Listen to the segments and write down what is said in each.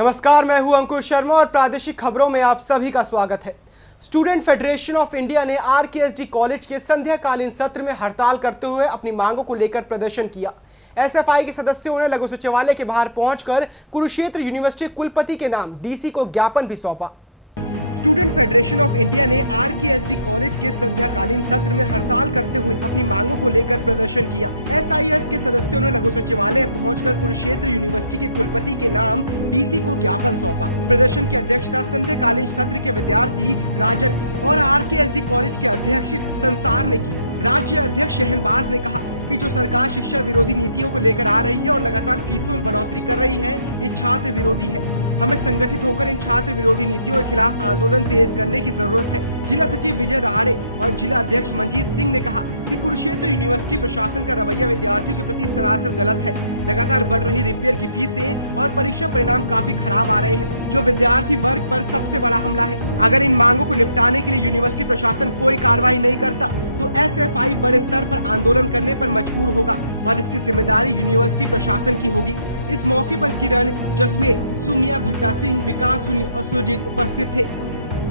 नमस्कार, मैं हूं अंकुर शर्मा और प्रादेशिक खबरों में आप सभी का स्वागत है। स्टूडेंट फेडरेशन ऑफ इंडिया ने आरकेएसडी कॉलेज के संध्याकालीन सत्र में हड़ताल करते हुए अपनी मांगों को लेकर प्रदर्शन किया। एसएफआई के सदस्यों ने लघु सचिवालय के बाहर पहुंचकर कुरुक्षेत्र यूनिवर्सिटी कुलपति के नाम डीसी को ज्ञापन भी सौंपा।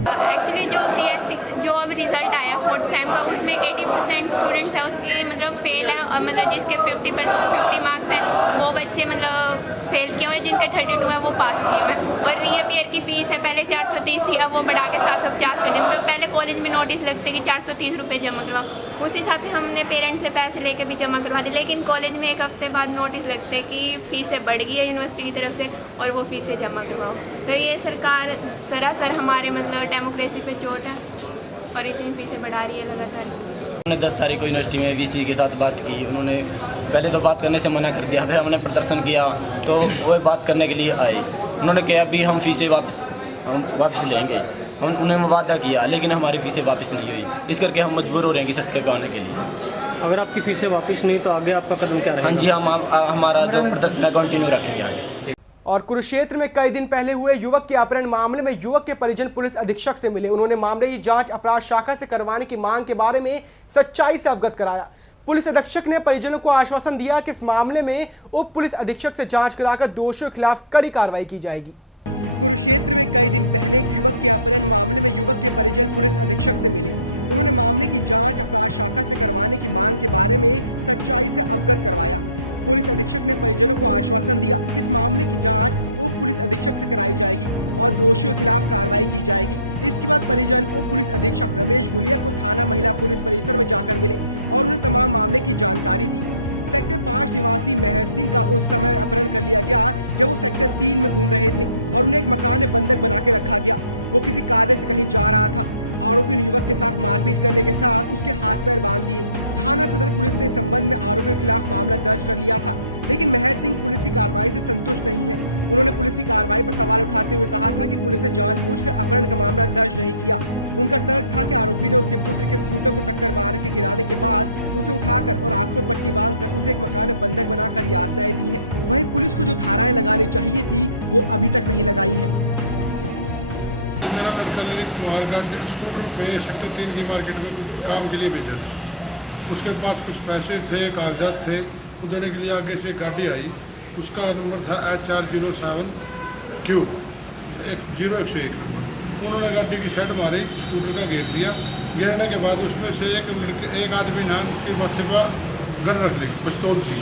एक्चुअली जो अब रिजल्ट आया फोर्थ सेम का, उसमें 80% स्टूडेंट्स है उसके मतलब फेल है, और मतलब जिसके 50 मार्क्स हैं वो बच्चे मतलब फेल किए हुए, जिनके 32 है वो पास किए हुए। और रीअपियर की फ़ीस है, पहले 430 थी, अब वो बढ़ा के 750 कर दी। मतलब पहले कॉलेज में नोटिस लगते कि 430 रुपये जमा करवाओ, उस हिसाब से हमने पेरेंट्स से पैसे लेके भी जमा करवा दी। लेकिन कॉलेज में एक हफ्ते बाद नोटिस लगते कि फ़ीसें बढ़ गई है यूनिवर्सिटी की तरफ से और वो फ़ीसें जमा करवाओ। तो ये सरकार सरासर हमारे मतलब डेमोक्रेसी पे चोट है और इतनी फीसें बढ़ा रही है लगातार। हमने 10 तारीख को यूनिवर्सिटी में वीसी के साथ बात की। उन्होंने पहले तो बात करने से मना कर दिया, फिर हमने प्रदर्शन किया तो वो बात करने के लिए आए। उन्होंने कहा अभी हम फीसें वापस लेंगे। उन्होंने वादा किया लेकिन हमारी फीसें वापस नहीं हुई, इस करके हम मजबूर हो रहे हैं कि सड़क पे आने के लिए। अगर आपकी फीसें वापस नहीं तो आगे आपका कदम क्या रहेगा? हाँ जी, हमारा जो प्रदर्शन है कंटिन्यू रखेंगे आगे। और कुरुक्षेत्र में कई दिन पहले हुए युवक के अपहरण मामले में युवक के परिजन पुलिस अधीक्षक से मिले। उन्होंने मामले की जांच अपराध शाखा से करवाने की मांग के बारे में सच्चाई से अवगत कराया। पुलिस अधीक्षक ने परिजनों को आश्वासन दिया कि इस मामले में उप पुलिस अधीक्षक से जांच कराकर दोषियों के खिलाफ कड़ी कार्रवाई की जाएगी। कुमार का स्कूटर पे सेक्टर 3 की मार्केट में काम के लिए भेजा था। उसके पास कुछ पैसे थे, कागजात थे, वो देने के लिए आगे से गाड़ी आई। उसका नंबर था HR07Q 0101 नंबर। उन्होंने गाड़ी की साइड मारी, स्कूटर का घेर दिया। घेरने के बाद उसमें से एक आदमी ना उसके माथे पर गन रख ली, पिस्तौल थी,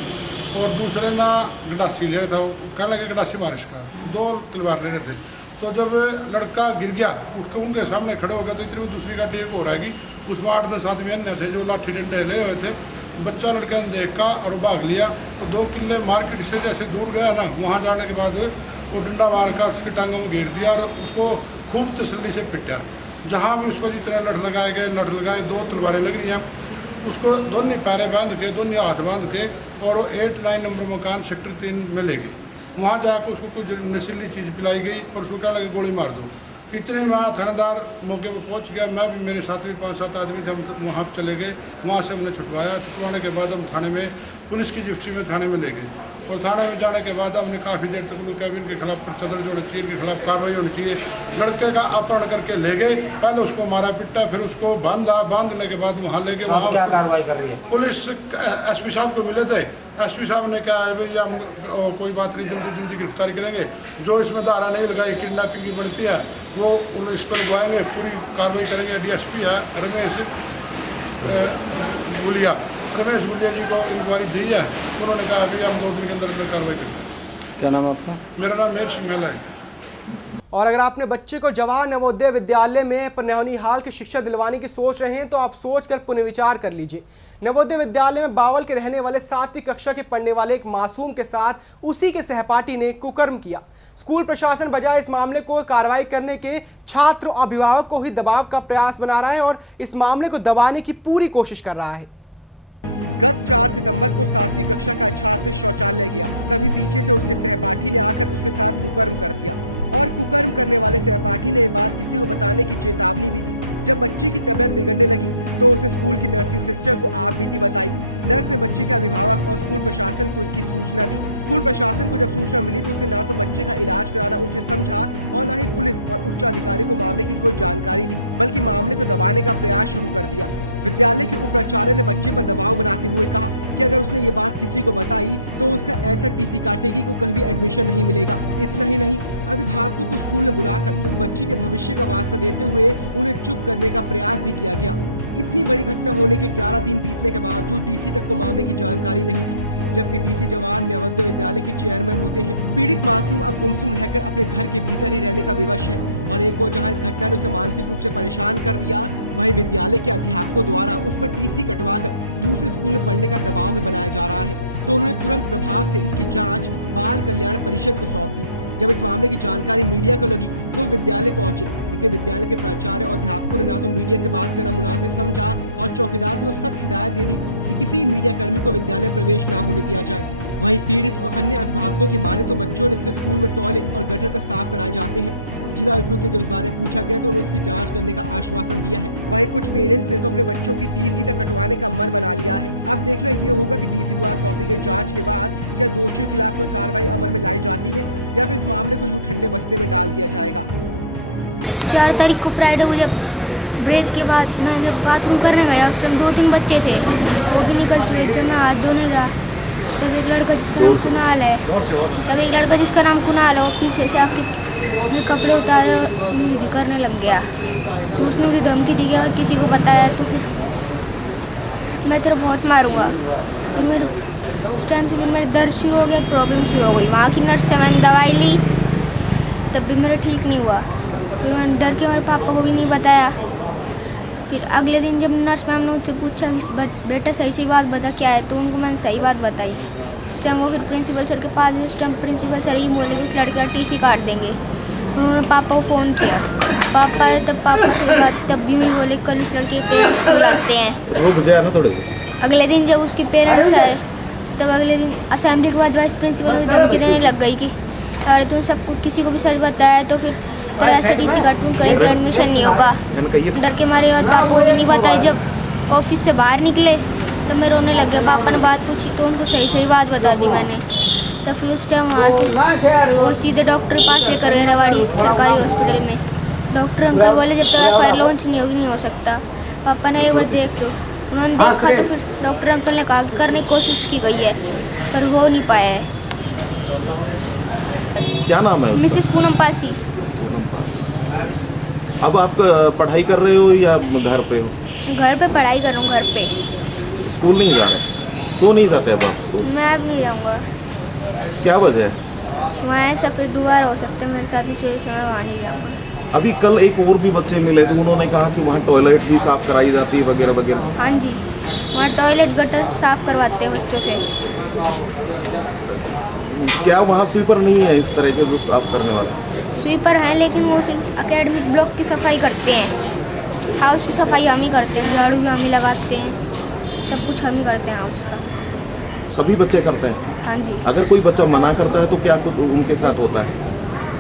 और दूसरे ना गंडासी ले रहा था। वो कहने लगे गंडासी मार इसका, 2 तलवार ले रहे थे। तो जब लड़का गिर गया, उठकर उनके सामने खड़े हो गया, तो इतनी में दूसरी गाड़ी एक और आएगी। उसमें 8-10 आदमी अन्य थे जो लाठी डंडे ले हुए थे। बच्चा लड़के ने देखा और भाग लिया। तो 2 किले मार्केट से जैसे दूर गया ना, वहाँ जाने के बाद वो डंडा मारकर उसकी टांगों में घेर दिया और उसको खूब तसल्ली से पिटा। जहाँ भी उसको जितने लठ लगाए गए, 2 तलवारें लग रही हैं। उसको दोनों पैरें बांध के, दोनों हाथ बांध के, और वो 8-9 नंबर मकान सेक्टर 3 में ले गए। वहाँ जाकर उसको कुछ नशीली चीज़ पिलाई गई और उसको कहने लगे गोली मार दो। इतने में वहाँ थानेदार मौके पर पहुँच गया। मैं भी, मेरे साथ भी 5-7 आदमी थे, हम वहाँ पर चले गए। वहाँ से हमने छुटवाया। छुटवाने के बाद हम थाने में पुलिस की जिप्सी में थाने में ले गए और थाने में जाने के बाद हमने काफ़ी देर तक उनके इनके खिलाफ पर्चा दर्ज होना चाहिए, इनके खिलाफ कार्रवाई होनी चाहिए। लड़के का अपहरण करके ले गए, पहले उसको मारा पिटा, फिर उसको बांधने के बाद वहाँ ले गए। वहाँ क्या कार्रवाई कर रही है पुलिस? एसपी साहब को मिले थे, एसपी साहब ने कहा भाई हम कोई बात नहीं, जल्दी गिरफ्तारी करेंगे, जो इसमें धारा नहीं लगाई किडनैपिंग की बनती है वो इस पर लगवाएंगे, पूरी कार्रवाई करेंगे। डीएसपी है रमेश गुलिया जी को इंक्वायरी दी है, उन्होंने कहा कि हम 2 दिन के अंदर कार्रवाई करेंगे। क्या नाम है आपका? मेरा नाम मेहर सिंह है। और अगर आपने बच्चे को जवाहर नवोदय विद्यालय में नौनिहाल की शिक्षा दिलवाने की सोच रहे हैं तो आप सोचकर पुनर्विचार कर लीजिए। नवोदय विद्यालय में बावल के रहने वाले 7वीं कक्षा के पढ़ने वाले एक मासूम के साथ उसी के सहपाठी ने कुकर्म किया। स्कूल प्रशासन बजाय इस मामले को कार्रवाई करने के छात्र और अभिभावक को ही दबाव का प्रयास बना रहा है और इस मामले को दबाने की पूरी कोशिश कर रहा है। 4 तारीख को फ्राइडे को जब ब्रेक के बाद मैं जब बाथरूम करने गया उस टाइम 2-3 बच्चे थे, वो भी निकल चुके। जब मैं हाथ धोने गया तब एक लड़का जिसका नाम कुणाल है वो पीछे से आके मेरे कपड़े उतारे और मुझे करने लग गया। तो उसने मुझे धमकी दी कि अगर किसी को बताया तो फिर मैं तेरा बहुत मारूंगा। फिर मेरे उस टाइम से फिर मेरे दर्द शुरू हो गया, प्रॉब्लम शुरू हो गई। वहाँ की नर्स से मैंने दवाई ली तब भी मेरा ठीक नहीं हुआ। फिर मैंने डर के मेरे पापा को भी नहीं बताया। फिर अगले दिन जब नर्स मैम ने मुझसे पूछा कि बेटा सही बात बता क्या है, तो उनको मैंने सही बात बताई। उस टाइम वो फिर प्रिंसिपल सर के पास गए। उस टाइम प्रिंसिपल सर ही बोले कि उस लड़के का टीसी काट देंगे। उन्होंने पापा को फ़ोन किया, पापा आए तब पापा से बात तब भी नहीं बोले कल उस लड़के के पेरेंट्स स्कूल आते हैं। अगले दिन जब उसके पेरेंट्स आए तब अगले दिन असेंबली के बाद वाइस प्रिंसिपल भी धमकी देने लग गई कि अरे तुम सबको किसी को भी सच बताया तो फिर तेरा ऐसे टीसी काट दूँ, कहीं पे एडमिशन नहीं होगा। डर के मारे और पापा को भी नहीं बताई। जब ऑफिस से बाहर निकले तो मैं रोने लग गया। पापा ने बात पूछी तो उनको सही बात बता दी मैंने। तो फिर उस टाइम वहाँ से वो सीधे डॉक्टर के पास लेकर गए रेवाड़ी सरकारी हॉस्पिटल में। डॉक्टर अंकल बोले जब तक एफआईआर लॉन्च नहीं हो सकता। पापा ने एक बार देख लो, उन्होंने देखा तो फिर डॉक्टर अंकल ने कहा कि करने की कोशिश की गई है पर हो नहीं पाया है। क्या नाम है? मिसेस पूनम पासी। अब आप पढ़ाई कर रहे हो या घर पे हो? घर पे पढ़ाई कर रहा हूँ। घर पे स्कूल नहीं जा रहे? क्यों नहीं जाते अब आप स्कूल? मैं अब नहीं जाऊँगा। क्या वजह है? वहाँ सब फिर दोबारा हो सकता है मेरे साथ, इस वजह से मैं वहाँ नहीं जाऊँगा। अभी कल एक और भी बच्चे मिले थे, उन्होंने कहा कि वहाँ टॉयलेट भी साफ कराई जाती है वगैरह वगैरह। हाँ जी, वहाँ टॉयलेट गटर साफ करवाते हैं बच्चों से। क्या वहाँ स्वीपर नहीं है इस तरह के जो साफ करने वाला? स्वीपर हैं लेकिन वो सिर्फ एकेडमिक ब्लॉक की सफाई करते हैं। हाउस की सफाई हम ही करते हैं, झाड़ू भी हम ही लगाते हैं, सब कुछ हम ही करते हैं हाउस का। सभी बच्चे करते हैं? हाँ जी। अगर कोई बच्चा मना करता है तो क्या कुछ उनके साथ होता है?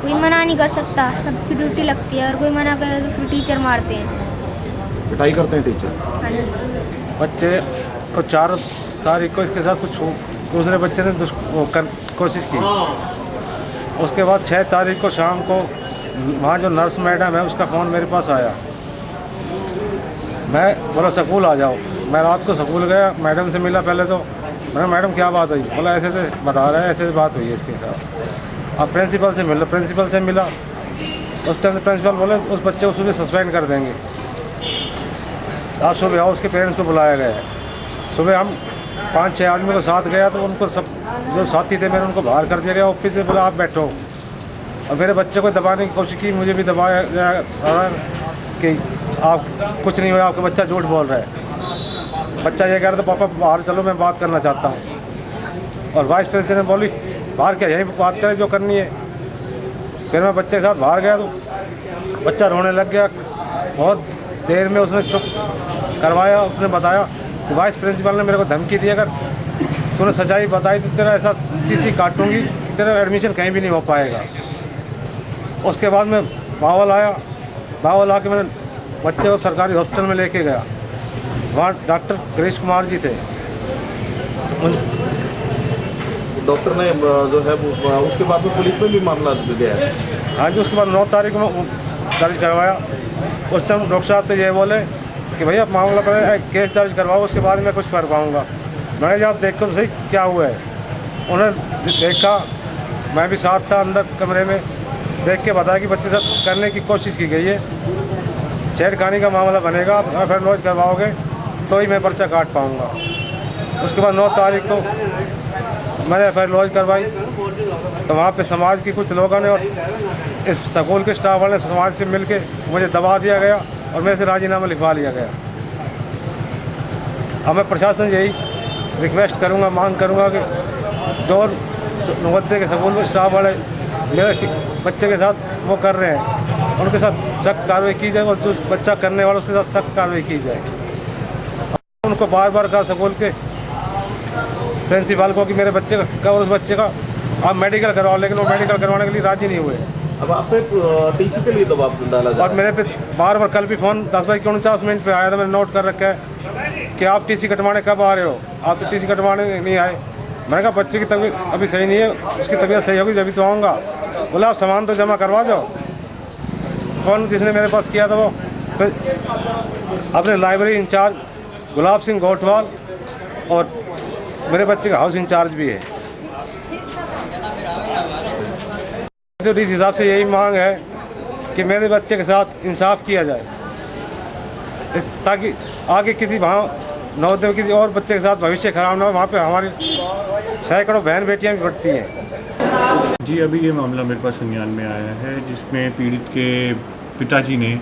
कोई मना नहीं कर सकता, सबकी ड्यूटी लगती है। और कोई मना करे तो फिर टीचर मारते हैं, पिटाई करते हैं टीचर? हाँ जी। बच्चे को 4 तारीख को इसके साथ कुछ दूसरे बच्चे ने कोशिश की। उसके बाद 6 तारीख को शाम को वहाँ जो नर्स मैडम है उसका फ़ोन मेरे पास आया। मैं बोला स्कूल आ जाओ। मैं रात को स्कूल गया, मैडम से मिला। पहले तो मैंने मैडम क्या बात हुई, बोला ऐसे से बता रहा है, ऐसे बात हुई है इसके साथ। अब प्रिंसिपल से मिला, प्रिंसिपल से मिला। उस टाइम प्रिंसिपल बोले उस बच्चे को सुबह सस्पेंड कर देंगे। आज सुबह आओ, उसके पेरेंट्स को बुलाया गया है। सुबह हम 5-6 आदमी को साथ गया तो उनको सब जो साथी थे मैंने उनको बाहर कर दिया गया ऑफिस से। बोला आप बैठो। और मेरे बच्चे को दबाने की कोशिश की, मुझे भी दबाया गया कि आप कुछ नहीं हुआ, आपका बच्चा झूठ बोल रहा है। बच्चा ये कह रहा था पापा बाहर चलो, मैं बात करना चाहता हूँ। और वाइस प्रेसिडेंट बोली बाहर क्या, यहीं बात करें जो करनी है। फिर मैं बच्चे के साथ बाहर गया तो बच्चा रोने लग गया। बहुत देर में उसने चुप करवाया। उसने बताया कि वाइस प्रिंसिपल ने मेरे को धमकी दी, अगर तूने सच्चाई बताई तो तेरा ऐसा टीसी काटूंगी कि तेरा एडमिशन कहीं भी नहीं हो पाएगा। उसके बाद में बावल आया। बावल आके मैंने बच्चे को सरकारी हॉस्पिटल में लेके गया। वहाँ डॉक्टर गिरीश कुमार जी थे। डॉक्टर ने जो है उसके बाद में पुलिस में भी मामला गया है। हाँ जी, उसके बाद 9 तारीख को दर्ज करवाया। उस टाइम डॉक्टर साहब तो ये बोले कि भैया मामला पहले केस दर्ज करवाओ, उसके बाद मैं कुछ कर पाऊँगा। मैंने जब देखो तो सही क्या हुआ है। उन्होंने देखा, मैं भी साथ था अंदर कमरे में, देख के बताया कि बच्चे साथ करने की कोशिश की गई है, छेड़खानी का मामला बनेगा, आप एफ लॉज करवाओगे तो ही मैं पर्चा काट पाऊँगा। उसके बाद 9 तारीख को मैंने एफ लॉज करवाई। तो वहाँ पे समाज की कुछ लोगों ने और इस स्कूल के स्टाफ वाले समाज से मिलके मुझे दबा दिया गया और मेरे से राजीनामा लिखवा लिया गया। अब मैं प्रशासन यही रिक्वेस्ट करूँगा, मांग करूँगा कि जो नवोदय के स्कूल में स्टाफ वाले मेरे बच्चे के साथ वो कर रहे हैं, उनके साथ सख्त कार्रवाई की जाए और जो बच्चा करने वाला उसके साथ सख्त कार्रवाई की जाए। उनको बार बार कहा स्कूल के प्रिंसिपल को कि मेरे बच्चे का और उस बच्चे का आप मेडिकल करवाओ, लेकिन वो मेडिकल करवाने के लिए राजी नहीं हुए। अब आप पे टीसी के लिए दबाव डाला जा और मेरे पे बार बार कल भी फ़ोन 10:49 पे आया था, मैंने नोट कर रखा है कि आप टीसी कटवाने कब आ रहे हो, आप तो टीसी कटवाने नहीं आए। मैंने कहा बच्चे की तबीयत अभी सही नहीं है, उसकी तबीयत सही होगी जब तो आऊँगा। बोला आप सामान तो जमा करवा जाओ। फ़ोन जिसने मेरे पास किया था वो अपने लाइब्रेरी इंचार्ज गुलाब सिंह गोटवाल और मेरे बच्चे का हाउस इंचार्ज भी है। तो इस हिसाब से यही मांग है कि मेरे बच्चे के साथ इंसाफ किया जाए, ताकि आगे किसी वहाँ नवोदय किसी और बच्चे के साथ भविष्य खराब ना हो। वहाँ पे हमारी सैकड़ों बहन बेटियाँ भी पढ़ती हैं। जी, अभी ये मामला मेरे पास संज्ञान में आया है, जिसमें पीड़ित के पिताजी ने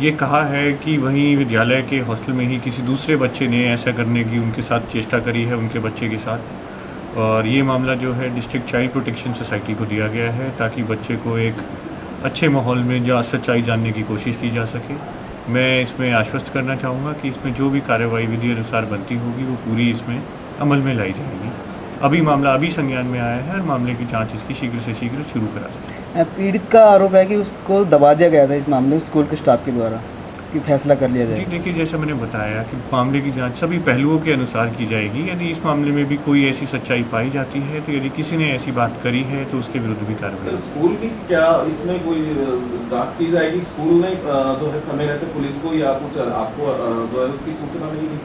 ये कहा है कि वहीं विद्यालय के हॉस्टल में ही किसी दूसरे बच्चे ने ऐसा करने की उनके साथ चेष्टा करी है उनके बच्चे के साथ। और ये मामला जो है डिस्ट्रिक्ट चाइल्ड प्रोटेक्शन सोसाइटी को दिया गया है ताकि बच्चे को एक अच्छे माहौल में सच्चाई जानने की कोशिश की जा सके। मैं इसमें आश्वस्त करना चाहूँगा कि इसमें जो भी कार्रवाई विधि अनुसार बनती होगी वो पूरी इसमें अमल में लाई जाएगी। अभी मामला संज्ञान में आया है और मामले की जांच इसकी शीघ्र से शीघ्र शुरू करा जाए। पीड़ित का आरोप है कि उसको दबा दिया गया था इस मामले में स्कूल के स्टाफ के द्वारा, कि फैसला कर लिया जाए। जी देखिए, जैसा मैंने बताया कि मामले की जांच सभी पहलुओं के अनुसार की जाएगी। यदि इस मामले में भी कोई ऐसी सच्चाई पाई जाती है तो यदि किसी ने ऐसी बात करी है तो उसके विरुद्ध भी कार्रवाई। स्कूल की क्या इसमें कोई जांच की जाएगी? स्कूल ने जो है समय रहते पुलिस को या कुछ आपको जो है उसकी सूचना नहीं दी?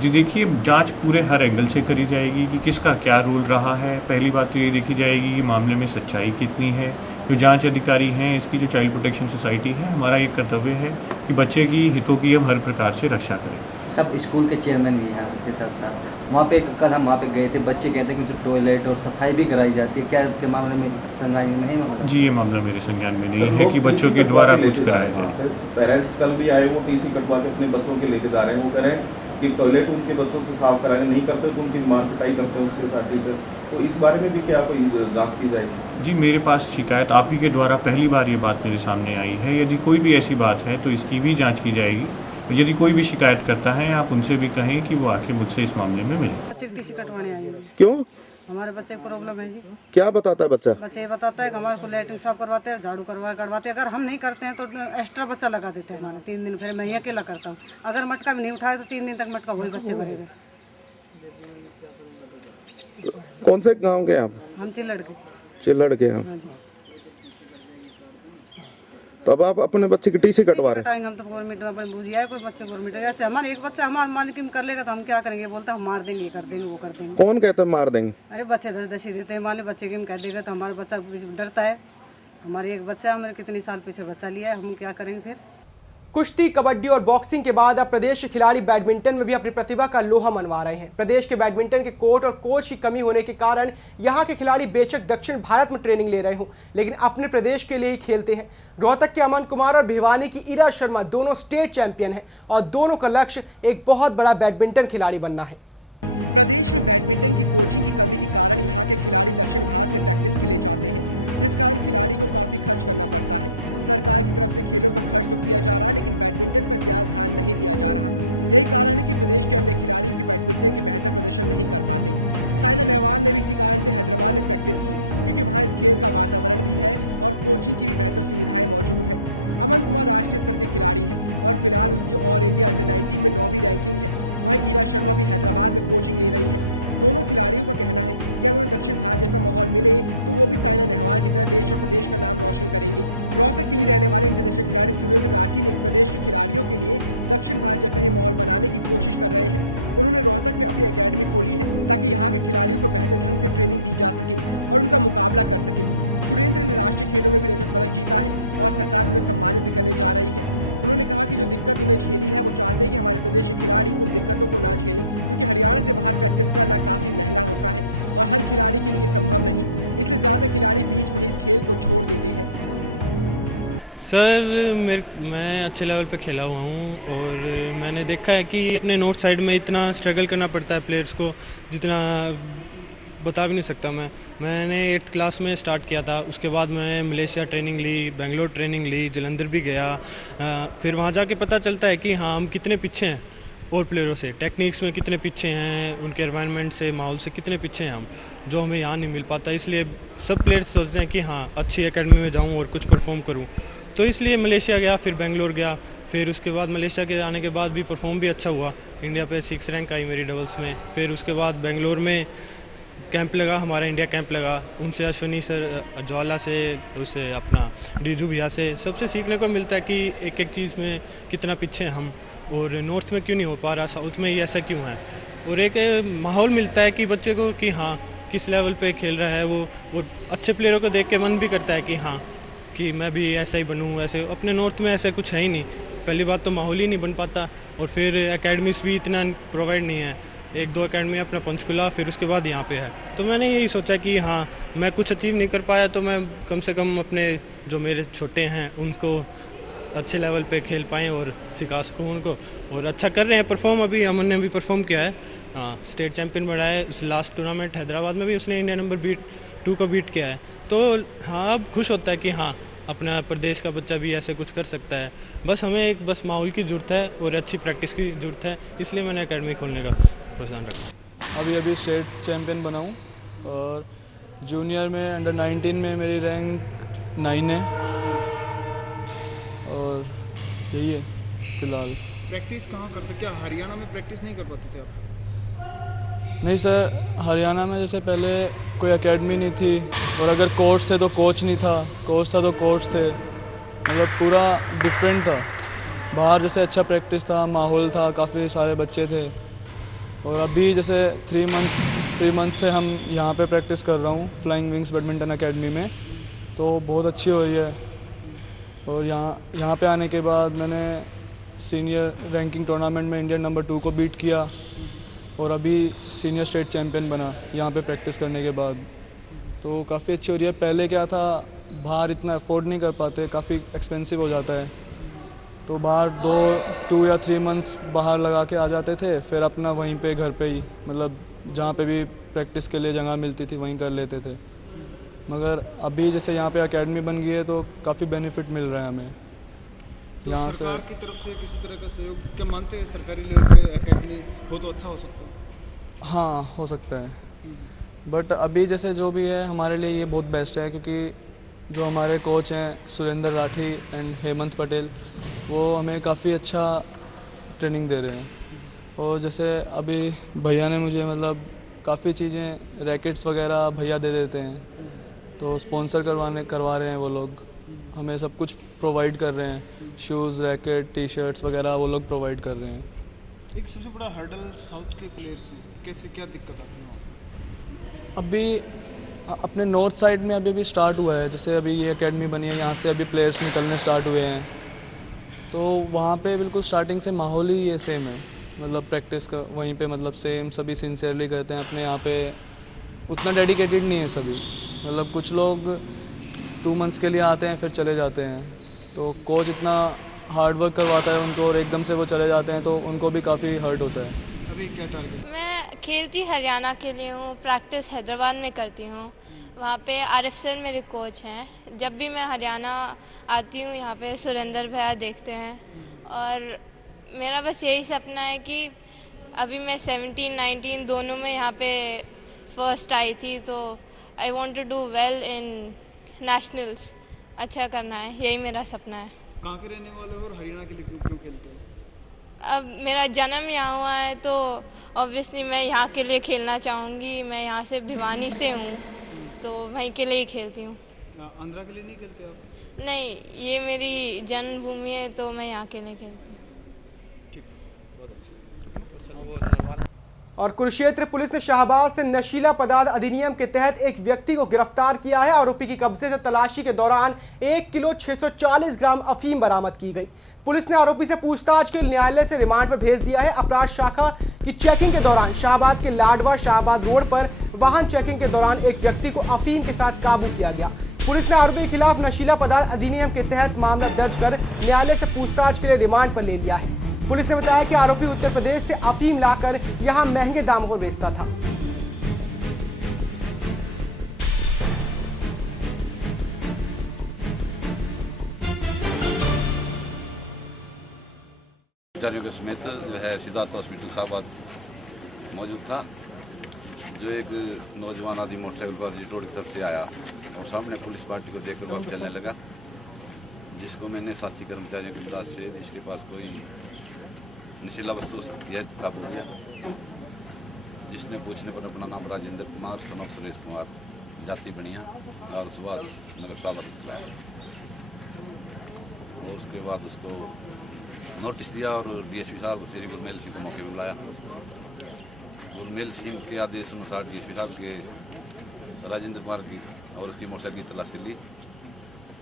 जी देखिए, जांच पूरे हर एंगल से करी जाएगी कि किसका क्या रोल रहा है। पहली बात तो ये देखी जाएगी कि मामले में सच्चाई कितनी है। जो जांच अधिकारी हैं इसकी जो चाइल्ड प्रोटेक्शन सोसाइटी है, हमारा एक कर्तव्य है कि बच्चे की हितों की हम हर प्रकार से रक्षा करें। सब स्कूल के चेयरमैन भी हैं उनके साथ साथ। वहाँ पे कल हम वहाँ पे गए थे, बच्चे कहते हैं कि टॉयलेट और सफाई भी कराई जाती है, क्या इसके मामले में संज्ञान में नहीं होगा? जी, ये मामला मेरे संज्ञान में नहीं है कि बच्चों के द्वारा कुछ कराया जाए। पेरेंट्स कल भी आए, वो टीसी कटवा के अपने बच्चों के लेके जा रहे हैं। वो कह रहे हैं कि टॉयलेट उनके बच्चों से साफ कराए नहीं करते तो उनकी मार पिटाई करते हैं उसके साथ टीचर। तो इस बारे में भी क्या कोई जांच की जाएगी? जी, मेरे पास शिकायत आप ही के द्वारा पहली बार ये बात मेरे सामने आई है। यदि कोई भी ऐसी बात है तो इसकी भी जांच की जाएगी। यदि कोई भी शिकायत करता है आप उनसे भी कहें कि वो आके मुझसे इस मामले में मिले। बच्चे की टीसी कटवाने आई है। क्यों? हमारे बच्चे को प्रॉब्लम है जी। क्या बताता है बच्चा? बच्चे ये बताता है कि हमारे को लैट्रिन साफ करवाते हैं, झाड़ू करवाते हैं। अगर हम नहीं करते हैं तो एक्स्ट्रा बच्चा लगा देते हैं हमारे 3 दिन। फिर मैं ही अकेला करता हूँ। अगर मटका भी नहीं उठाए तो 3 दिन तक मटका वही बच्चे भरेंगे। कौन से गांव के आप? हम चिल्लड़ के। चिल्लड़ के आप। हाँ जी। तो अब आप अपने बच्चे की टीसी कटवा रहे हैं? हम तो गवर्नमेंट में अपने बूझी है, कोई बच्चे गवर्नमेंट है। अच्छा हमारा एक बच्चा हमारा मान की कर लेगा तो हम क्या करेंगे, बोलता हम मार देंगे, ये कर देंगे, वो कर देंगे। कौन कहता है मार देंगे? अरे बच्चे 10 ही देते हैं, मान लो बच्चे की कह देगा तो हमारा बच्चा डरता है। हमारे एक बच्चा, हमने कितने साल पीछे बच्चा लिया है, हम क्या करेंगे फिर। कुश्ती, कबड्डी और बॉक्सिंग के बाद अब प्रदेश के खिलाड़ी बैडमिंटन में भी अपनी प्रतिभा का लोहा मनवा रहे हैं। प्रदेश के बैडमिंटन के कोर्ट और कोच की कमी होने के कारण यहां के खिलाड़ी बेशक दक्षिण भारत में ट्रेनिंग ले रहे हों, लेकिन अपने प्रदेश के लिए ही खेलते हैं। रोहतक के अमन कुमार और भिवानी की इरा शर्मा दोनों स्टेट चैंपियन हैं और दोनों का लक्ष्य एक बहुत बड़ा बैडमिंटन खिलाड़ी बनना है। सर मैं अच्छे लेवल पे खेला हुआ हूँ और मैंने देखा है कि अपने नॉर्थ साइड में इतना स्ट्रगल करना पड़ता है प्लेयर्स को, जितना बता भी नहीं सकता। मैंने 8th क्लास में स्टार्ट किया था, उसके बाद मैंने मलेशिया ट्रेनिंग ली, बेंगलोर ट्रेनिंग ली, जलंधर भी गया। फिर वहाँ जाके पता चलता है कि हाँ हम कितने पीछे हैं और प्लेयरों से, टेक्निक्स में कितने पीछे हैं, उनके एनवायरनमेंट से, माहौल से कितने पीछे हैं हम, जो हमें यहाँ नहीं मिल पाता। इसलिए सब प्लेयर्स सोचते हैं कि हाँ अच्छी एकेडमी में जाऊँ और कुछ परफॉर्म करूँ, तो इसलिए मलेशिया गया, फिर बेंगलोर गया। फिर उसके बाद मलेशिया के आने के बाद भी परफॉर्म भी अच्छा हुआ, इंडिया पे 6 रैंक आई मेरी डबल्स में। फिर उसके बाद बेंगलोर में कैंप लगा, हमारा इंडिया कैंप लगा, उनसे अश्विनी सर, ज्वाला से, उसे अपना डीजू भैया से, सबसे सीखने को मिलता है कि एक एक चीज़ में कितना पीछे हैं हम, और नॉर्थ में क्यों नहीं हो पा रहा, साउथ में ये ऐसा क्यों है। और एक माहौल मिलता है कि बच्चे को कि हाँ किस लेवल पे खेल रहा है वो अच्छे प्लेयरों को देख के मन भी करता है कि हाँ कि मैं भी ऐसा ही बनूँ। ऐसे अपने नॉर्थ में ऐसा कुछ है ही नहीं, पहली बात तो माहौल ही नहीं बन पाता, और फिर एकेडमीज भी इतना प्रोवाइड नहीं है। 1-2 एकेडमी अपना पंचकुला, फिर उसके बाद यहाँ पे है। तो मैंने यही सोचा कि हाँ मैं कुछ अचीव नहीं कर पाया तो मैं कम से कम अपने जो मेरे छोटे हैं उनको अच्छे लेवल पे खेल पाएँ और सिखा सकूँ उनको, और अच्छा कर रहे हैं परफॉर्म। अभी अमन ने भी परफॉर्म किया है, हाँ स्टेट चैम्पियन बढ़ा है, उस लास्ट टूर्नामेंट हैदराबाद में भी उसने इंडिया नंबर 2 को बीट किया है। तो हाँ अब खुश होता है कि हाँ अपना प्रदेश का बच्चा भी ऐसे कुछ कर सकता है। बस हमें बस माहौल की ज़रूरत है और अच्छी प्रैक्टिस की ज़रूरत है, इसलिए मैंने एकेडमी खोलने का प्रोत्साहन रखा। अभी स्टेट चैम्पियन बना हूँ और जूनियर में अंडर 19 में मेरी रैंक 9 है और यही है फिलहाल। प्रैक्टिस कहाँ करते, क्या हरियाणा में प्रैक्टिस नहीं कर पाते थे आप? नहीं सर, हरियाणा में जैसे पहले कोई एकेडमी नहीं थी, और अगर कोच थे तो कोच नहीं था, कोच था तो कोच थे, मतलब पूरा डिफरेंट था। बाहर जैसे अच्छा प्रैक्टिस था, माहौल था, काफ़ी सारे बच्चे थे। और अभी जैसे 3 मंथ से हम यहाँ पे प्रैक्टिस कर रहा हूँ फ्लाइंग विंग्स बैडमिंटन एकेडमी में, तो बहुत अच्छी हो रही है। और यहाँ पे आने के बाद मैंने सीनियर रैंकिंग टूर्नामेंट में इंडियन नंबर 2 को बीट किया और अभी सीनियर स्टेट चैम्पियन बना यहाँ पे प्रैक्टिस करने के बाद, तो काफ़ी अच्छी हो रही है। पहले क्या था, बाहर इतना अफोर्ड नहीं कर पाते, काफ़ी एक्सपेंसिव हो जाता है, तो बाहर 2 या 3 मंथ्स बाहर लगा के आ जाते थे, फिर अपना वहीं पे घर पे ही, मतलब जहाँ पे भी प्रैक्टिस के लिए जगह मिलती थी वहीं कर लेते थे। मगर अभी जैसे यहाँ पे एकेडमी बन गई है तो काफ़ी बेनिफिट मिल रहा है हमें तो यहाँ से। सरकार की तरफ से किसी तरह का सहयोग क्या मानते हैं, सरकारी लेवल पे एकेडमी हो तो अच्छा हो सकता है? हाँ हो सकता है, बट अभी जैसे जो भी है हमारे लिए ये बहुत बेस्ट है, क्योंकि जो हमारे कोच हैं सुरेंद्र राठी एंड हेमंत पटेल, वो हमें काफ़ी अच्छा ट्रेनिंग दे रहे हैं। और जैसे अभी भैया ने मुझे मतलब काफ़ी चीज़ें रैकेट्स वगैरह भैया दे देते हैं, तो स्पॉन्सर करवा रहे हैं वो लोग, हमें सब कुछ प्रोवाइड कर रहे हैं, शूज़, रैकेट, टी शर्ट्स वगैरह वो लोग प्रोवाइड कर रहे हैं। एक सबसे बड़ा हर्डल साउथ के प्लेयर्स से कैसे क्या दिक्कत आती है? अभी अपने नॉर्थ साइड में अभी स्टार्ट हुआ है, जैसे अभी ये एकेडमी बनी है, यहाँ से अभी प्लेयर्स निकलने स्टार्ट हुए हैं, तो वहाँ पे बिल्कुल स्टार्टिंग से माहौल ही ये सेम है, मतलब प्रैक्टिस का वहीं पे मतलब सेम सभी सिंसियरली करते हैं। अपने यहाँ पे उतना डेडिकेटेड नहीं है सभी, मतलब कुछ लोग 2 मंथ्स के लिए आते हैं फिर चले जाते हैं, तो कोच इतना हार्ड वर्क करवाता है उनको और एकदम से वो चले जाते हैं तो उनको भी काफ़ी हर्ट होता है। अभी क्या टारगेट? मैं खेलती हरियाणा के लिए हूँ, प्रैक्टिस हैदराबाद में करती हूँ, वहाँ पे आरिफ सर मेरे कोच हैं। जब भी मैं हरियाणा आती हूँ यहाँ पे सुरेंद्र भैया देखते हैं, और मेरा बस यही सपना है कि अभी मैं 17-19 दोनों में यहाँ पे फर्स्ट आई थी, तो I want to do well in nationals, अच्छा करना है, यही मेरा सपना है। कहाँ के रहने वाले हो और हरियाणा के लिए क्यों खेलते हो? अब मेरा जन्म यहाँ हुआ है तो ऑब्वियसली मैं यहाँ के लिए खेलना चाहूँगी। मैं यहाँ से भिवानी से हूँ तो वहीं के लिए ही खेलती हूँ। आंध्रा के लिए नहीं खेलते आप? नहीं, ये मेरी जन्मभूमि है तो मैं यहाँ के लिए खेलती हूँ। और कुरुक्षेत्र पुलिस ने शाहबाद से नशीला पदार्थ अधिनियम के तहत एक व्यक्ति को गिरफ्तार किया है। आरोपी की कब्जे से तलाशी के दौरान 1 किलो 640 ग्राम अफीम बरामद की गई। पुलिस ने आरोपी से पूछताछ के न्यायालय से रिमांड पर भेज दिया है। अपराध शाखा की चेकिंग के दौरान शाहबाद के लाडवा शाहबाद रोड पर वाहन चेकिंग के दौरान एक व्यक्ति को अफीम के साथ काबू किया गया। पुलिस ने आरोपी के खिलाफ नशीला पदार्थ अधिनियम के तहत मामला दर्ज कर न्यायालय से पूछताछ के लिए रिमांड पर ले लिया है। पुलिस ने बताया कि आरोपी उत्तर प्रदेश से अफीम लाकर यहां महंगे दामों पर बेचता था। कर्मचारियों के समेत जो है सिद्धार्थ हॉस्पिटल शाहबाद मौजूद था, जो एक नौजवान आदमी मोटरसाइकिल पर जी रोड की तरफ से आया और सामने पुलिस पार्टी को देखकर वक्त चलने लगा, जिसको मैंने साथी कर्मचारियों की मदद से जिसके पास कोई नशीला वस्तु हो सकती है काबू किया, जिसने पूछने पर अपना नाम राजेंद्र कुमार सन ऑफ सुरेश कुमार, जाति बनिया और सुभाष नगर शाहबाद बताया। और उसके बाद उसको नोटिस दिया और डीएसपी साहब श्री गुरमेल सिंह को मौके पर बुलाया। गुरमेल सिंह के आदेश अनुसार डीएसपी साहब के राजेंद्र कुमार की और उसकी मोटरसाइकिल की तलाशी ली,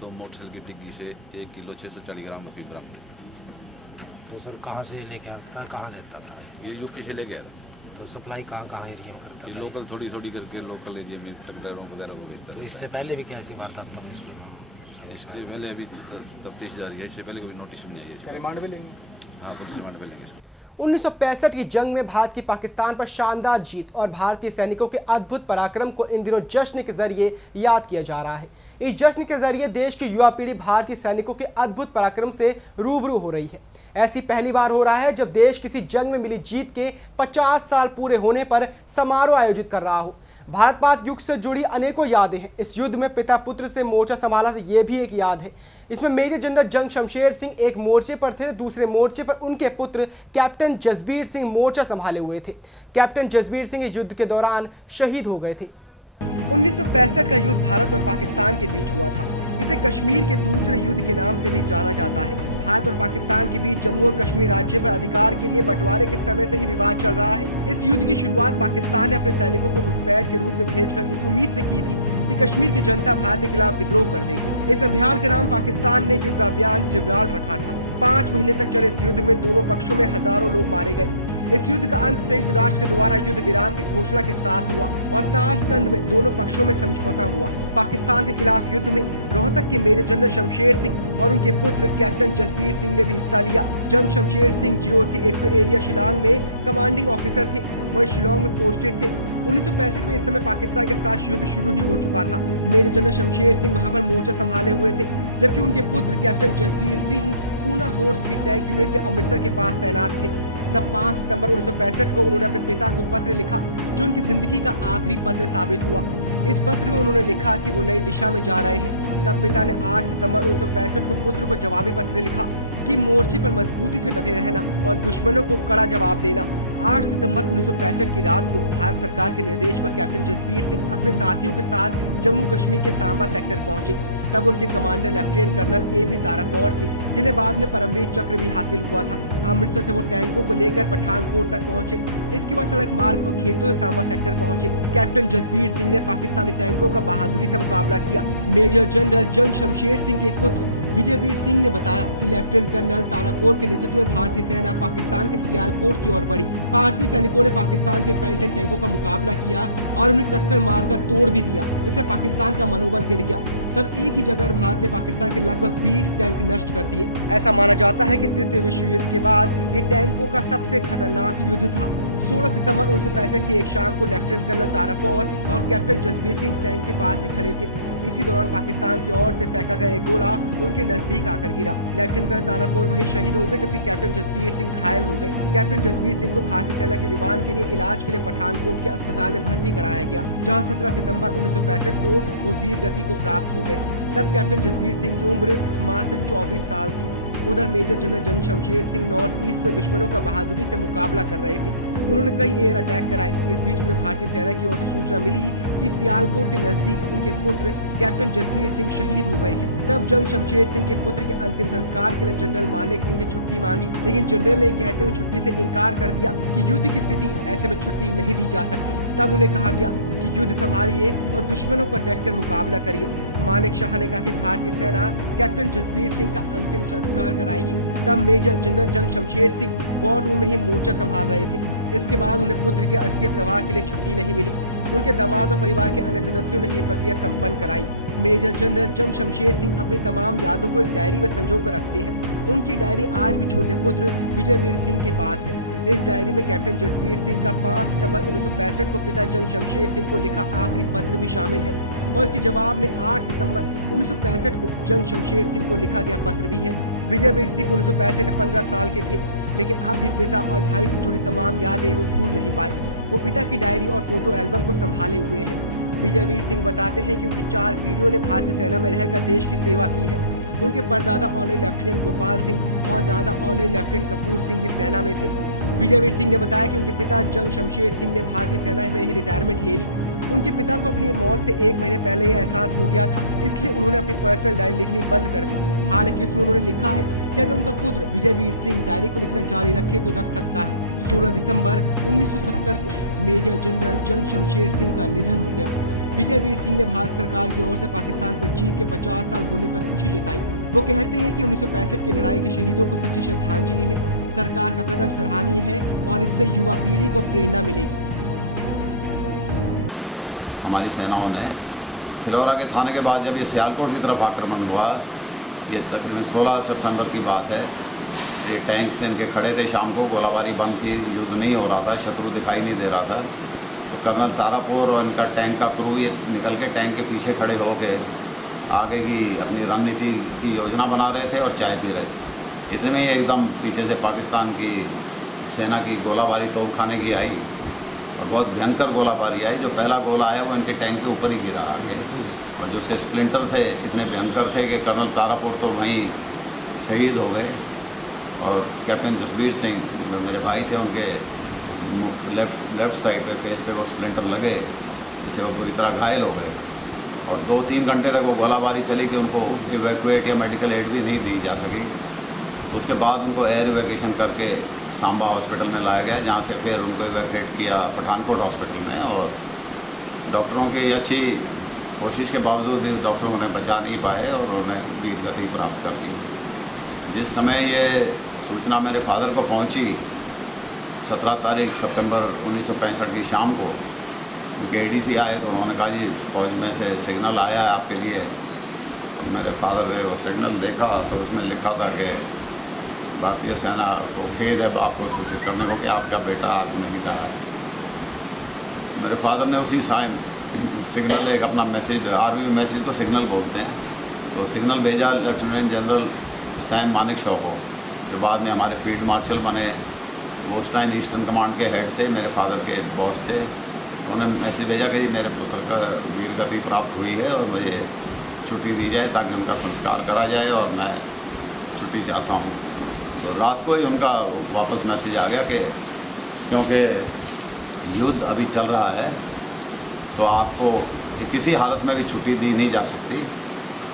तो मोटरसाइकिल की डिग्गी से 1 किलो 640 ग्राम अफीम बरामद हुई। तो सर कहाँ से लेके आता था, कहाँ देता था? ये यूपी से ले गया था। तो सप्लाई कहाँ एरिया में करता ये था? लोकल थोड़ी करके लोकल एरिया में ट्रक ड्राइवरों वगैरह को बेचता तो इससे पहले भी कैसी वारदात था इसमें? इसके पहले अभी तफ्तीश जारी है, इससे पहले कोई नोटिस नहीं है। रिमांड भी लेंगे? हाँ, पुलिस रिमांड पे लेंगे। 1965 की जंग में भारत की पाकिस्तान पर शानदार जीत और भारतीय सैनिकों के अद्भुत पराक्रम को इन दिनों जश्न के जरिए याद किया जा रहा है। इस जश्न के जरिए देश की युवा पीढ़ी भारतीय सैनिकों के अद्भुत पराक्रम से रूबरू हो रही है। ऐसी पहली बार हो रहा है जब देश किसी जंग में मिली जीत के 50 साल पूरे होने पर समारोह आयोजित कर रहा हो। भारत पाक युग से जुड़ी अनेकों यादें हैं। इस युद्ध में पिता पुत्र से मोर्चा संभाला था, ये भी एक याद है। इसमें मेजर जनरल जंग शमशेर सिंह एक मोर्चे पर थे, दूसरे मोर्चे पर उनके पुत्र कैप्टन जसबीर सिंह मोर्चा संभाले हुए थे। कैप्टन जसबीर सिंह इस युद्ध के दौरान शहीद हो गए थे। हमारी सेनाओं ने। फिलौरा के थाने के बाद जब ये सियालकोट की तरफ आक्रमण हुआ, ये तकरीबन 16 सितंबर की बात है, ये टैंक से इनके खड़े थे, शाम को गोलाबारी बंद थी, युद्ध नहीं हो रहा था, शत्रु दिखाई नहीं दे रहा था। तो कर्नल तारापुर और इनका टैंक का क्रू ये निकल के टैंक के पीछे खड़े हो के आगे की अपनी रणनीति की योजना बना रहे थे और चाय पी रहे थे। इतने में ही एकदम पीछे से पाकिस्तान की सेना की गोलाबारी तोपखाने की आई और बहुत भयंकर गोलाबारी आई। जो पहला गोला आया वो इनके टैंक के ऊपर ही गिरा आगे, और जो उसके स्प्लिंटर थे इतने भयंकर थे कि कर्नल तारापुर तो वहीं शहीद हो गए, और कैप्टन जसबीर सिंह जो मेरे भाई थे उनके लेफ्ट साइड पे फेस पे वो स्प्लिंटर लगे, जिससे वो पूरी तरह घायल हो गए। और 2-3 घंटे तक वो गोलाबारी चली कि उनको इवैक्यूएट या मेडिकल एड भी नहीं दी जा सकी। उसके बाद उनको एयर इवैक्यूएशन करके सांबा हॉस्पिटल में लाया गया, जहाँ से फिर उनको इवैक्यूएट किया पठानकोट हॉस्पिटल में, और डॉक्टरों की अच्छी कोशिश के बावजूद भी डॉक्टरों ने बचा नहीं पाए और उन्हें वीर गति प्राप्त कर दी। जिस समय ये सूचना मेरे फादर को पहुंची 17 तारीख सितंबर 1965 की शाम को, उनके एडीसी आए तो उन्होंने कहा जी फौज में से सिग्नल आया है आपके लिए। तो मेरे फादर ने वो सिग्नल देखा तो उसमें लिखा था कि भारतीय सेना को खेद है आपको सूचित करने को कि आपका बेटा आत्महत्या है। मेरे फादर ने उसी टाइम सिग्नल एक अपना मैसेज, आर्मी में मैसेज को सिग्नल बोलते हैं, तो सिग्नल भेजा लेफ्टिनेंट जनरल सैम मानेकशॉ को, जो बाद में हमारे फील्ड मार्शल बने। वो उस टाइम ईस्टर्न कमांड के हेड थे, मेरे फादर के बॉस थे। उन्होंने मैसेज भेजा कि मेरे पुत्र का वीर गति प्राप्त हुई है और मुझे छुट्टी दी जाए ताकि उनका संस्कार करा जाए और मैं छुट्टी चाहता हूँ। तो रात को ही उनका वापस मैसेज आ गया कि क्योंकि युद्ध अभी चल रहा है तो आपको किसी हालत में भी छुट्टी दी नहीं जा सकती।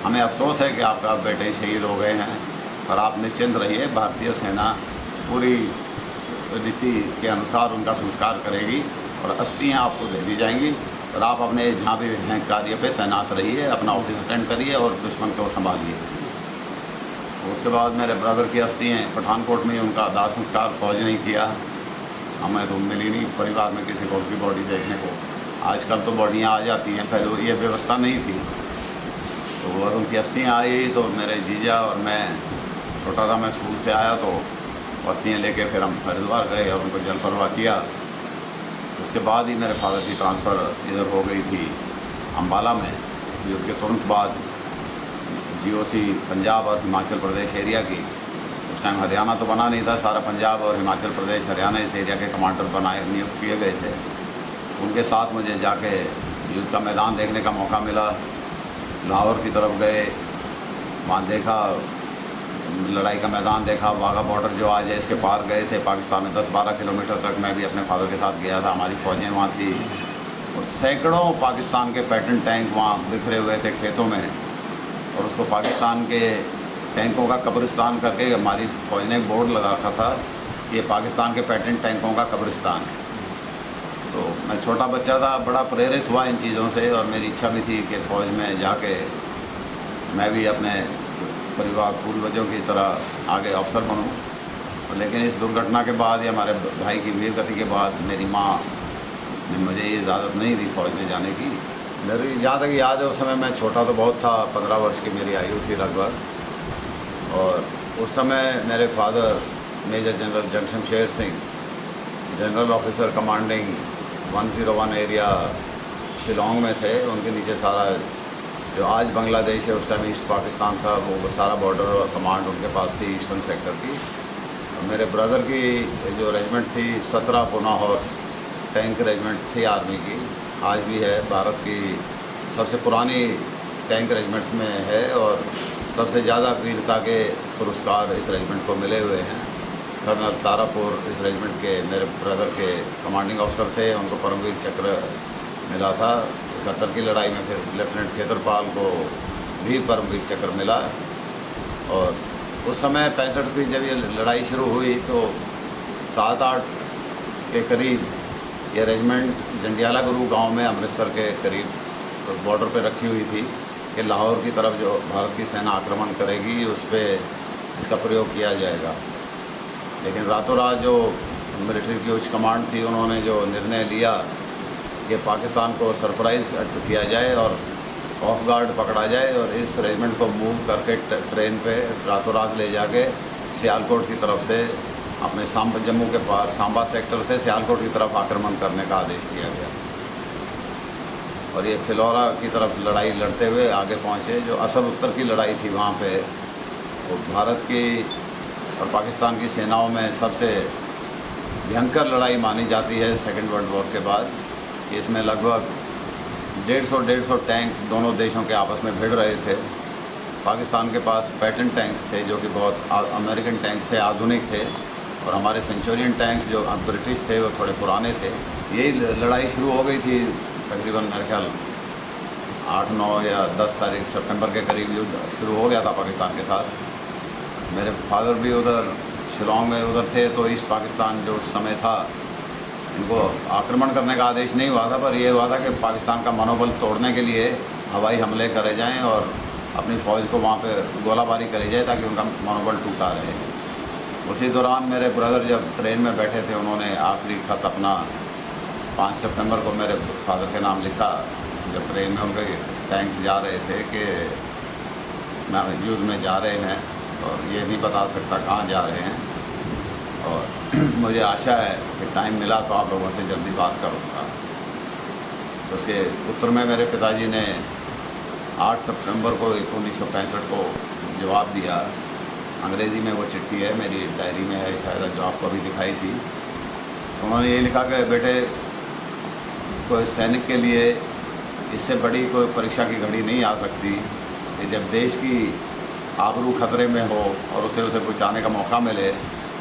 हमें अफसोस है कि आपका बेटे शहीद हो गए हैं, और आप निश्चिंत रहिए, भारतीय सेना पूरी रीति के अनुसार उनका संस्कार करेगी और अस्थियाँ आपको दे दी जाएंगी, और आप अपने जहाँ भी हैं कार्य पे तैनात रहिए, अपना ऑफिस अटेंड करिए और दुश्मन को संभालिए। उसके बाद मेरे ब्रदर की अस्थियाँ पठानकोट में उनका दाह संस्कार फौज नहीं किया, हमें तो मिली नहीं परिवार में किसी को उनकी बॉडी देखने को। आजकल तो बॉडियाँ आ जाती हैं, पहले ये व्यवस्था नहीं थी। तो वो उनकी अस्थियाँ आई तो मेरे जीजा और मैं छोटा था, मैं स्कूल से आया तो अस्थियाँ लेके फिर हम हरिद्वार गए और उनको जल परवाह किया। उसके बाद ही मेरे फादर की ट्रांसफ़र इधर हो गई थी अम्बाला में, युद्ध के तुरंत बाद जीओसी पंजाब और हिमाचल प्रदेश एरिया की। उस टाइम हरियाणा तो बना नहीं था, सारा पंजाब और हिमाचल प्रदेश हरियाणा इस एरिया के कमांडर बनाए नियुक्त किए गए थे। उनके साथ मुझे जाके युद्ध का मैदान देखने का मौका मिला। लाहौर की तरफ गए, वहाँ देखा लड़ाई का मैदान देखा, वाघा बॉर्डर जो आज है इसके पार गए थे, पाकिस्तान में 10-12 किलोमीटर तक मैं भी अपने फादर के साथ गया था। हमारी फौजें वहाँ थी और सैकड़ों पाकिस्तान के पैटर्न टैंक वहाँ बिखरे हुए थे खेतों में, और उसको पाकिस्तान के टैंकों का कब्रिस्तान करके हमारी फौज ने एक बोर्ड लगा रखा था, ये पाकिस्तान के पैटर्न टैंकों का कब्रिस्तान है। तो मैं छोटा बच्चा था, बड़ा प्रेरित हुआ इन चीज़ों से, और मेरी इच्छा भी थी कि फ़ौज में जाके मैं भी अपने परिवार पूर्वजों की तरह आगे अफसर बनूं। लेकिन इस दुर्घटना के बाद या हमारे भाई की वीर गति के बाद मेरी माँ ने मुझे ये इजाज़त नहीं दी फ़ौज में जाने की। मेरी जहाँ तक याद है उस समय मैं छोटा तो बहुत था, 15 वर्ष की मेरी आयु थी लगभग, और उस समय मेरे father major general Jagshamsher Singh, general officer commanding 101 area Shillong में थे। उनके नीचे सारा जो आज बांग्लादेश है उस टाइम ईस्ट पाकिस्तान था, वो सारा बॉर्डर और कमांड उनके पास थी ईस्टर्न सेक्टर की। और मेरे ब्रदर की जो रेजिमेंट थी 17 पुना हॉर्स टैंक रेजिमेंट थी आर्मी की, आज भी है, भारत की सबसे पुरानी टैंक रेजिमेंट्स में है, और सबसे ज़्यादा वीरता के पुरस्कार इस रेजिमेंट को मिले हुए हैं। कर्नल तारापुर इस रेजिमेंट के मेरे ब्रदर के कमांडिंग अफसर थे, उनको परमवीर चक्र मिला था। 71 की लड़ाई में फिर लेफ्टिनेंट खेतरपाल को भी परमवीर चक्र मिला। और उस समय 65 की जब ये लड़ाई शुरू हुई तो 7-8 के करीब ये रेजिमेंट जंडियाला गुरु गांव में अमृतसर के करीब बॉर्डर पे रखी हुई थी कि लाहौर की तरफ जो भारत की सेना आक्रमण करेगी उस पर इसका प्रयोग किया जाएगा। लेकिन रातों रात जो मिलिट्री की उच्च कमांड थी उन्होंने जो निर्णय लिया कि पाकिस्तान को सरप्राइज़ किया जाए और ऑफ गार्ड पकड़ा जाए और इस रेजिमेंट को मूव करके ट्रेन पे रातों रात ले जाके सियालकोट की तरफ से अपने जम्मू के पास सांबा सेक्टर से सियालकोट की तरफ आक्रमण करने का आदेश दिया गया। और ये फिलौरा की तरफ लड़ाई लड़ते हुए आगे पहुँचे। जो असल उत्तर की लड़ाई थी वहाँ पे वो भारत की और पाकिस्तान की सेनाओं में सबसे भयंकर लड़ाई मानी जाती है सेकेंड वर्ल्ड वॉर के बाद। इसमें लगभग 150 टैंक दोनों देशों के आपस में भिड़ रहे थे। पाकिस्तान के पास पैटर्न टैंक्स थे जो कि बहुत अमेरिकन टैंक्स थे, आधुनिक थे, और हमारे सेंचुरियन टैंक्स जो ब्रिटिश थे वो थोड़े पुराने थे। यही लड़ाई शुरू हो गई थी तकरीबन मेरे ख्याल 8, 9 या 10 तारीख सितंबर के करीब युद्ध शुरू हो गया था पाकिस्तान के साथ। मेरे फादर भी उधर शिलोंग में उधर थे, तो ईस्ट पाकिस्तान जो उस समय था इनको आक्रमण करने का आदेश नहीं हुआ था, पर यह हुआ था कि पाकिस्तान का मनोबल तोड़ने के लिए हवाई हमले करे जाएं और अपनी फ़ौज को वहाँ पे गोलाबारी करी जाए ताकि उनका मनोबल टूटा रहे। उसी दौरान मेरे ब्रदर जब ट्रेन में बैठे थे उन्होंने आखिरी ख़त अपना 5 सितंबर को मेरे फादर के नाम लिखा जब ट्रेन में उनके टैंक्स जा रहे थे कि युद्ध में जा रहे हैं और ये नहीं बता सकता कहाँ जा रहे हैं, और मुझे आशा है कि टाइम मिला तो आप लोगों से जल्दी बात करूँगा। तो उसके उत्तर में मेरे पिताजी ने 8 सितंबर को 1965 को जवाब दिया। अंग्रेज़ी में वो चिट्ठी है, मेरी डायरी में है शायद, जो आपको अभी दिखाई थी। उन्होंने ये लिखा कि बेटे, कोई सैनिक के लिए इससे बड़ी कोई परीक्षा की घड़ी नहीं आ सकती कि जब देश की आबरू खतरे में हो और उसे बचाने का मौका मिले।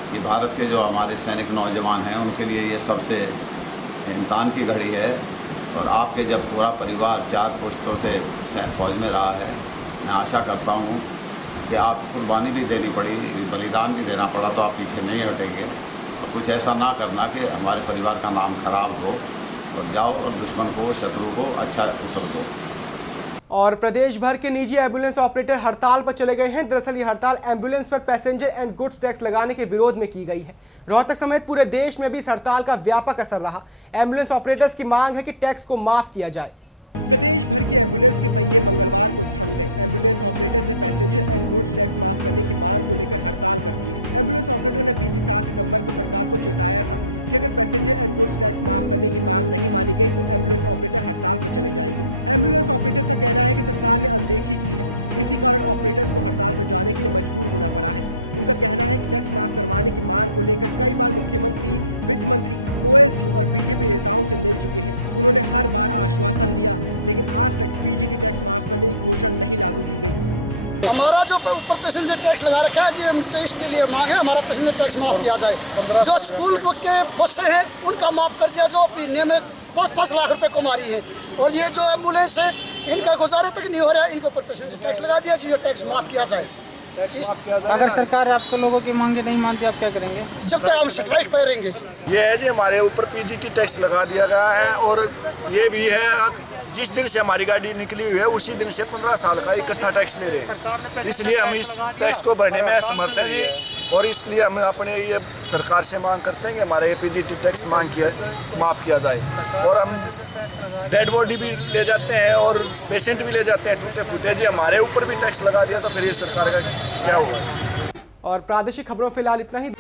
कि भारत के जो हमारे सैनिक नौजवान हैं उनके लिए ये सबसे इम्तिहान की घड़ी है। और आपके जब पूरा परिवार 4 पुश्तों से फौज में रहा है, मैं आशा करता हूँ कि आप कुर्बानी भी देनी पड़ी, बलिदान भी देना पड़ा, तो आप पीछे नहीं हटेंगे और कुछ ऐसा ना करना कि हमारे परिवार का नाम खराब हो। और जाओ और दुश्मन को, शत्रु को अच्छा उत्तर दो। और प्रदेश भर के निजी एम्बुलेंस ऑपरेटर हड़ताल पर चले गए हैं। दरअसल ये हड़ताल एम्बुलेंस पर पैसेंजर एंड गुड्स टैक्स लगाने के विरोध में की गई है। रोहतक समेत पूरे देश में भी इस हड़ताल का व्यापक असर रहा। एम्बुलेंस ऑपरेटर्स की मांग है कि टैक्स को माफ किया जाए। हमारा जो ऊपर पैसेंजर टैक्स लगा रखा है जी, हम इसके लिए मांग है हमारा पैसेंजर टैक्स माफ किया जाए। जो स्कूल के बसें हैं उनका माफ कर दिया, जो पीने में 5-5 लाख रुपए को मारी है। और ये जो एम्बुलेंस है इनका गुजारे तक नहीं हो रहा है, इनके ऊपर पैसेंजर टैक्स लगा दिया जी, ये टैक्स माफ किया जाए। अगर सरकार आपके लोगों की मांगे नहीं मानती, आप क्या करेंगे? जब तक हम स्ट्राइक पे रहेंगे। ये है जी, हमारे ऊपर पीजीटी टैक्स लगा दिया गया है। और ये भी है, जिस दिन से हमारी गाड़ी निकली हुई है उसी दिन से 15 साल का इकट्ठा टैक्स ले रहे हैं। इसलिए हम इस टैक्स को भरने में असमर्थ हैं और इसलिए हम अपने ये सरकार से मांग करते हैं कि हमारा ये पीजीटी टैक्स माफ़ किया जाए। और हम डेड बॉडी भी ले जाते हैं और पेशेंट भी ले जाते हैं टूटे फूटे। जी हमारे ऊपर भी टैक्स लगा दिया तो फिर ये सरकार का क्या होगा। और प्रादेशिक खबरों फिलहाल इतना ही।